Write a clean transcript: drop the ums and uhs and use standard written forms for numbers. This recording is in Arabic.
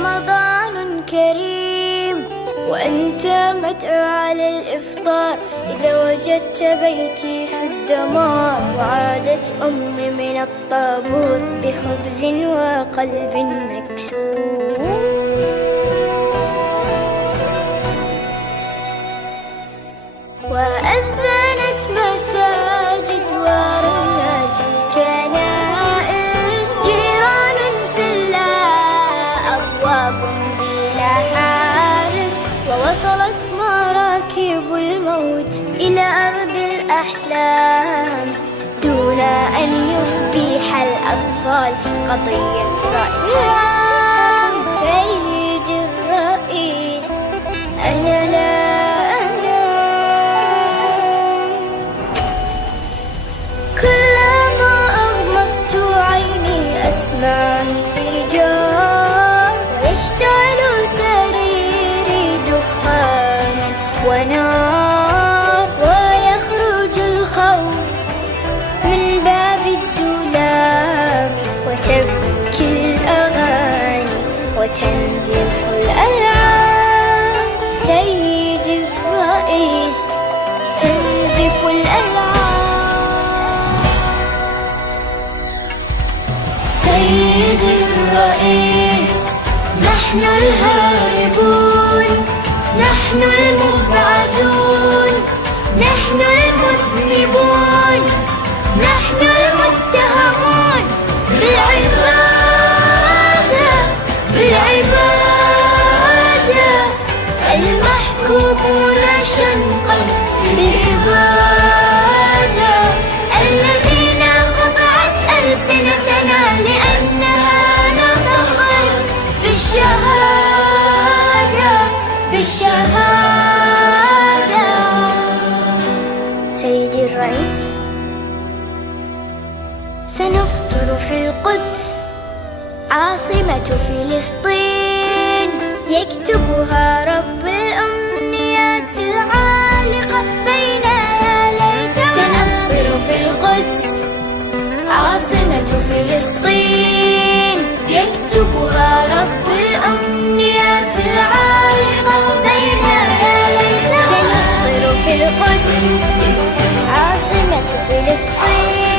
رمضان كريم وأنت مدعو على الإفطار، إذا وجدت بيتي في الدمار وعادت أمي من الطابور بخبز وقلب مكسور. وأذنت مساجد ورنت الكنائس، جيران في الله أبواب بلا حارس، ووصلت مراكب الموت إلى أرض الأحلام دون أن يصبح الأطفال قضية رأي عام. سيدي الرئيس، أنا لا كلما أغمضت عيني أسمع انفجار، ويشتعل سريري دخانا ونار، ويخرج الخوف من باب الدولاب، وتبكي الأغاني وتنزف الألعاب. سيدي الرئيس، تنزف الألعاب. سيدي الرئيس، نحن الهاربون، نحن المبعدون، نحن المذنبون، نحن المتهمون بالعبادة، بالعبادة، المحكومون شنقا بالإبادة، الذين قطعت ألسنتنا لأنها نطقت بالشهادة، بالشهادة. سيدي الرئيس، سنفطر في القدس عاصمة فلسطين، يكتبها رب الأمنيات العالقة بين يا ليتها. سنفطر في القدس عاصمة فلسطين، يكتبها رب الأمنيات العالقة بين يا ليتها. سنفطر في القدس عاصمة فلسطين.